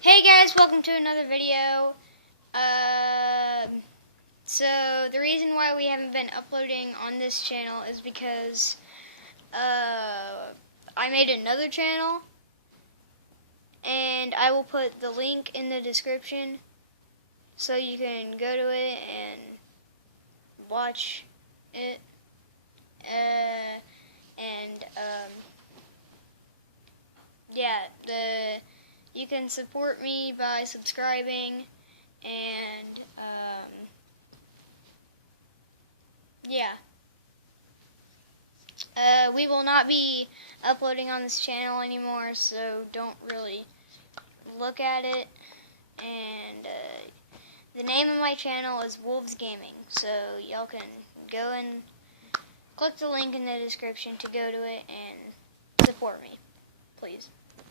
Hey guys, welcome to another video. So the reason why we haven't been uploading on this channel is because I made another channel, and I will put the link in the description so you can go to it and watch it. Yeah, you can support me by subscribing, and yeah. We will not be uploading on this channel anymore, so don't really look at it. And the name of my channel is Wolves Gaming, so y'all can go and click the link in the description to go to it and support me, please.